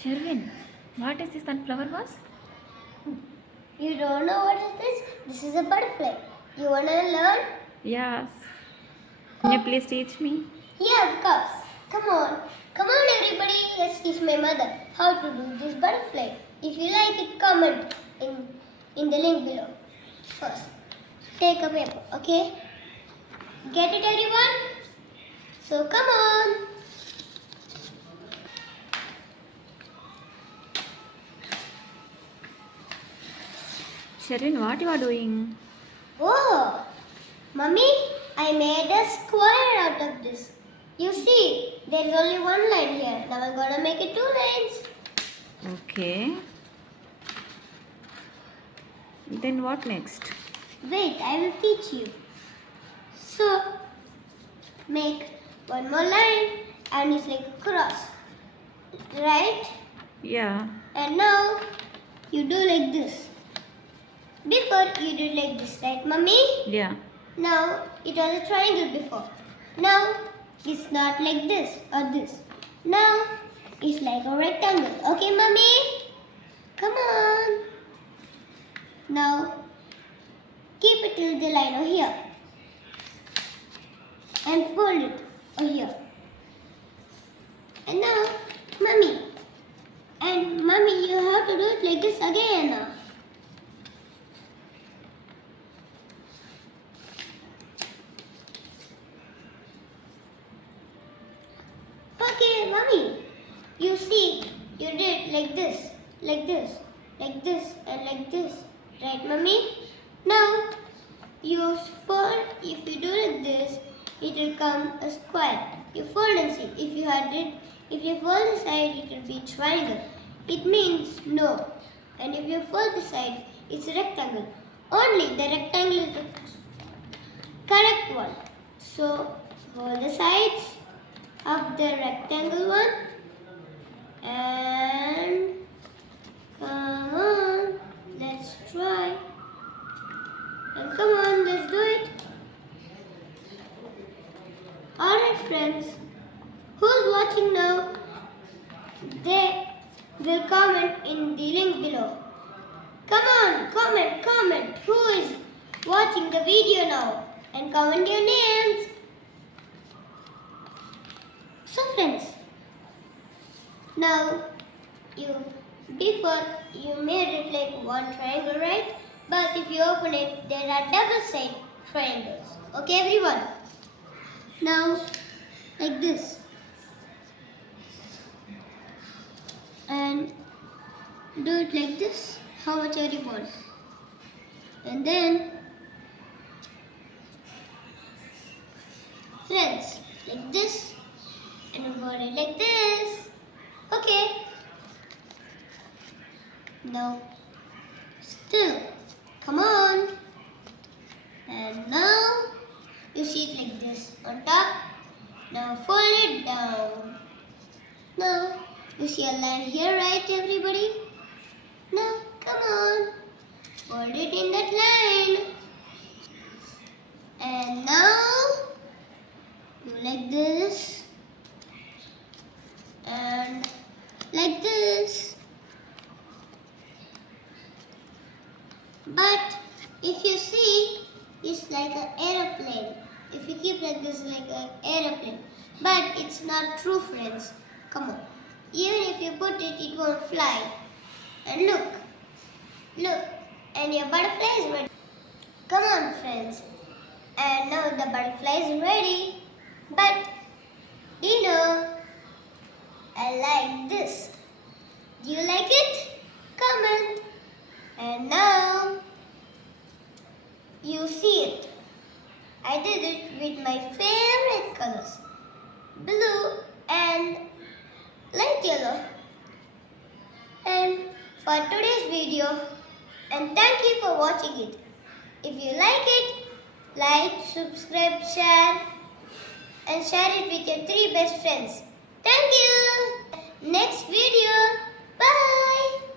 Sharvin, what is this sunflower was? You don't know what is this? This is a butterfly. You wanna learn? Yes. Can you please teach me? Yeah, of course. Come on. Come on everybody, let's teach my mother how to do this butterfly. If you like it, comment in the link below. First, take a paper, okay? Get it everyone? So come on. Sharvin, what you are doing? Oh, Mummy, I made a square out of this. You see, there is only one line here. Now I'm gonna make it 2 lines. Okay. Then what next? Wait, I will teach you. So, make one more line and it's like a cross. Right? Yeah. And now, you do like this. Before, you did like this, right, Mummy? Yeah. Now, it was a triangle before. Now, it's not like this or this. Now, it's like a rectangle. Okay, Mummy? Come on. Now, keep it till the line over here. And fold it over here. And now, Mummy. And Mummy, you have to do it like this again now. Okay, Mummy. You see, you did like this, like this, like this, and like this. Right, Mummy? Now, you fold, if you do like this, it will come a square. You fold and see. If you fold the side, it will be triangle. It means no. And if you fold the side, it's a rectangle. Only the rectangle is the correct one. So, hold the sides of the rectangle one and come on, let's try. And come on, let's do it. Alright friends, who's watching now? They will comment in the link below. Come on, comment. Who is watching the video now? And comment your names. So friends, now before you made it like one triangle, right? But if you open it, there are double side triangles. Okay everyone? Now, like this. And do it like this, how much you want. And then, friends, like this. And we got it like this. Okay. Now, still, come on. And now, you see it like this on top. Now fold it down. Now, you see a line here, right, everybody? Now, come on. Fold it in that line. And now, do like this. And like this. But if you see, it's like an aeroplane. If you keep like this, like an aeroplane. But it's not true, friends. Come on. Even if you put it, it won't fly. And look, and your butterfly is ready. Come on, friends. And now the butterfly is ready. But, you know, I like this. Do you like it? Comment. And now, you see it. I did it with my favorite colors. Blue and light yellow. And for today's video, and thank you for watching it. If you like it, like, subscribe, share, and share it with your 3 best friends. Thank you. Next video. Bye.